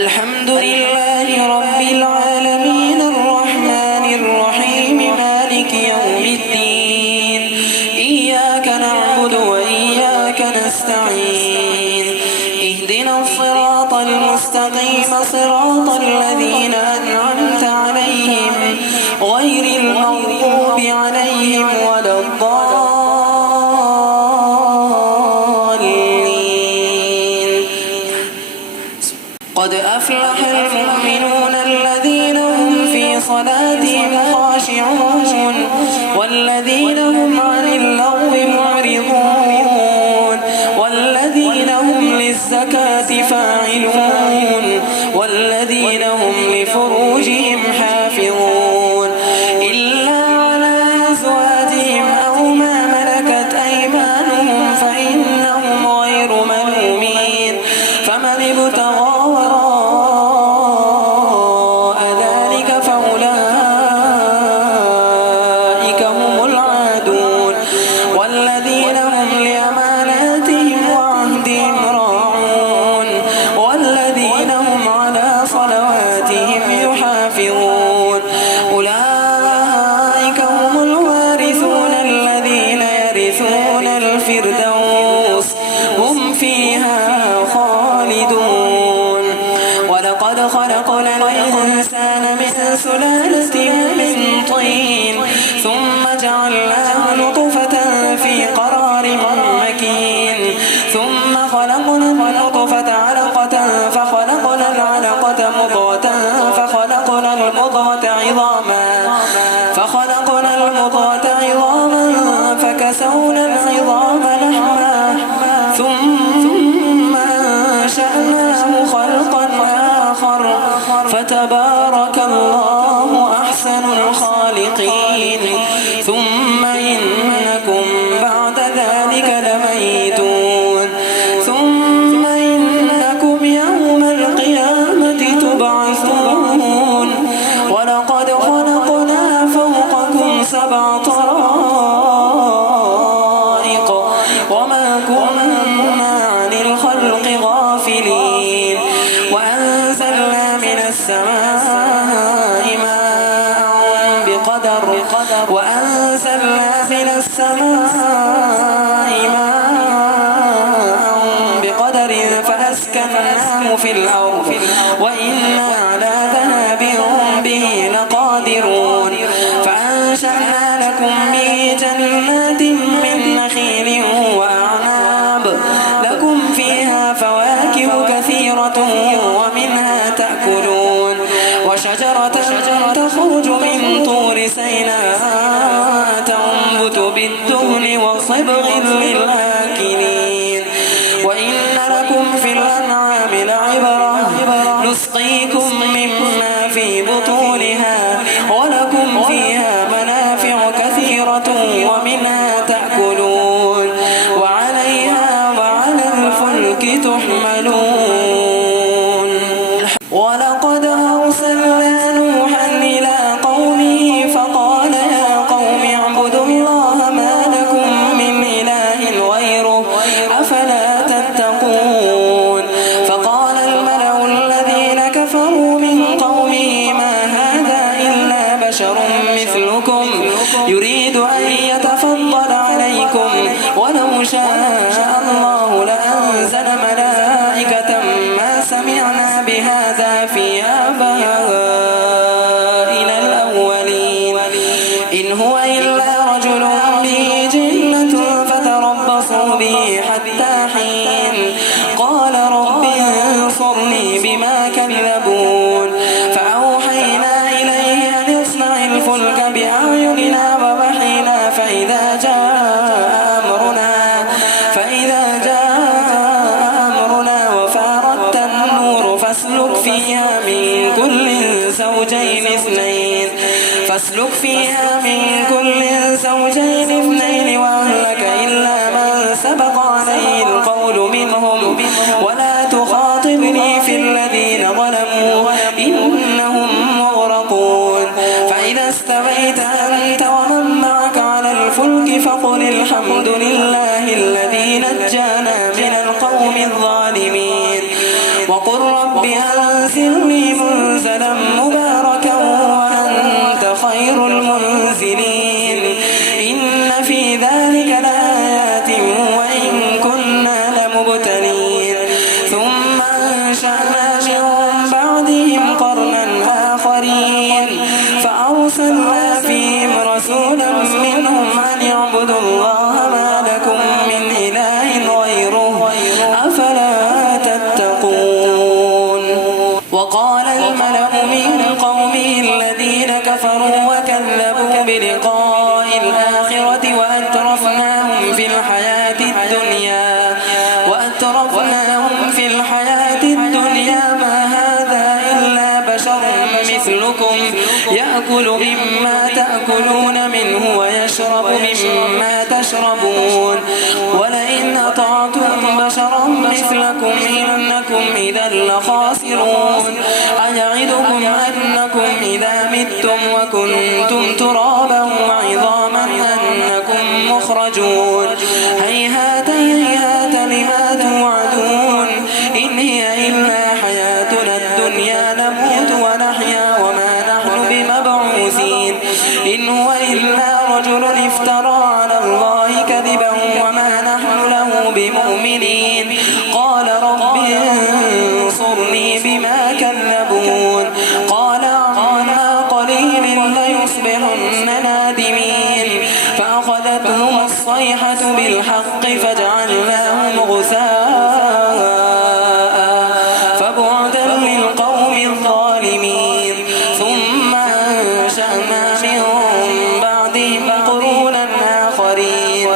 الحمد لله رب العالمين الرحمن الرحيم مالك يوم الدين إياك نعبد وإياك نستعين اهدنا الصراط المستقيم صراط الذين أنعمت عليهم غير المغضوب عليهم ولا الضالين قد أفلح المؤمنون الذين هم في صلاتهم خاشعون والذين هم عن اللغو معرضون والذين هم للزكاة فاعلون والذين هم لفروجهم حافظون إلا على أزواجهم أو ما ملكت أيمانهم فإنهم غير ملومين فمن ابتغى الفردوس هم فيها خالدون ولقد خلقنا الإنسان من سلالة من طين ثم جعلناه نطفة في قرار مكين ثم خلقنا النطفة علقة فخلقنا العلقة مضغة فخلقنا المضغة عظاما فكسونا العظام لحما ثم أنشأناه خلقا آخر فتبارك الله أحسن الخالقين ثم إنكم بعد ذلك لميتون ثم إنكم يوم القيامة تبعثون ولقد خلقنا فوقكم 7 طرائق وما كنا عن الخلق غافلين وأنزلنا من السماء ماء بقدر فأسكناه في الأرض وإنا على ذهاب به لقادرون فأنشأنا لكم به جنات من نخيل وأعناب لكم فيها فواكه كثيرة ومنها تأكلون وشجرة تخرج من طور سيناء تنبت بالدهن وصبغ للآكلين وإن لكم في الأنعام لعبرة نسقيكم مما في بطونها ولكم فيها منافع كثيرة ومنها تأكلون وعليها وعلى الفلك تحملون ولقد أرسلنا نوحا إلى قومه فقال يا قوم اعبدوا الله ما لكم من إله غيره أفلا تتقون فقال الملأ الذين كفروا من قومه ما هذا إلا بشر مثلكم يريد أن يتفضل عليكم ولو شاء الله لأنزل ملائكة ما سمعنا بهذا في آبائنا الأولين إن هو إلا رجل به جنة فتربصوا به حتى حين قال رب انصرني بما كذبون فأوحينا إليه أن يصنع الفلك بأعيننا ووحينا فإذا جاء أمرنا وفارت النور فاسلك فيها من كل زوجين اثنين وأهلك إلا من سبق عليه القول منهم ولا تخاطبني في الذين ظلموا إنهم مغرقون فإذا استويت أنت ومن معك على الفلك فقل الحمد لله الذي نجانا من القوم الظالمين وقل رب أنصرني أنزل لي منزلا مباركا وأنت خير المنزلين إن في ذلك لآيات وإن كنا لمبتلين ثم أنشأنا من بعدهم قرنا آخرين فأرسلنا فيهم رسولا منهم أن اعبدوا الله ما لكم من إله غيره أفلا تتقون وقال الملأ من قومه الذين كفروا وكذبوا بلقاء الآخرة وأترفناهم في الحياة الدنيا ما هذا إلا بشر مثلكم يأكل مما تأكلون منه ويشرب مما تشربون ولئن أطعتم بشرا مثلكم إنكم إذا لخاسرون أيعدكم أنكم إذا متم وكنتم ترابا وعظاما أنكم مخرجون هيهات هيهات لما توعدون إن هي إلا حياتنا الدنيا نموت ونحيا وما نحن بمبعوثين إن هو إلا رجل افترى على الله كذبا وما نحن له بمؤمنين قال رب انصرني بما كذبون قال عما قليل ليصبحن نادمين فأخذتهم الصيحة بالحق فجعلناهم غثاء فبعدا للقوم الظالمين ثم أنشأنا من بعدهم قرونا آخرين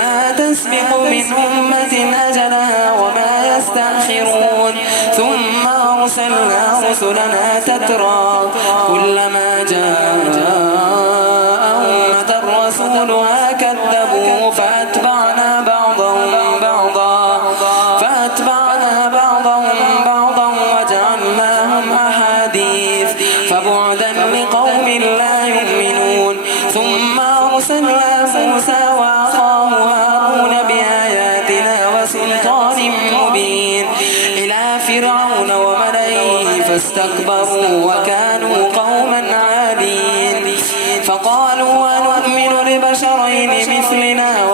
ما تسبق من أمة أجلها وما يستأخرون ثم أرسلنا رسلنا تترى كلما جاء أمة رسولها كذبوا فأتبعنا بعضهم بعضا وجعلناهم أحاديث فبعدا لقوم لا يؤمنون ثم أرسلنا موسى وأخاه هارون بآياتنا وسلطان مبين إلى فرعون وملئه فاستكبروا وكانوا قوما عالين فقالوا أنؤمن لبشرين مثلنا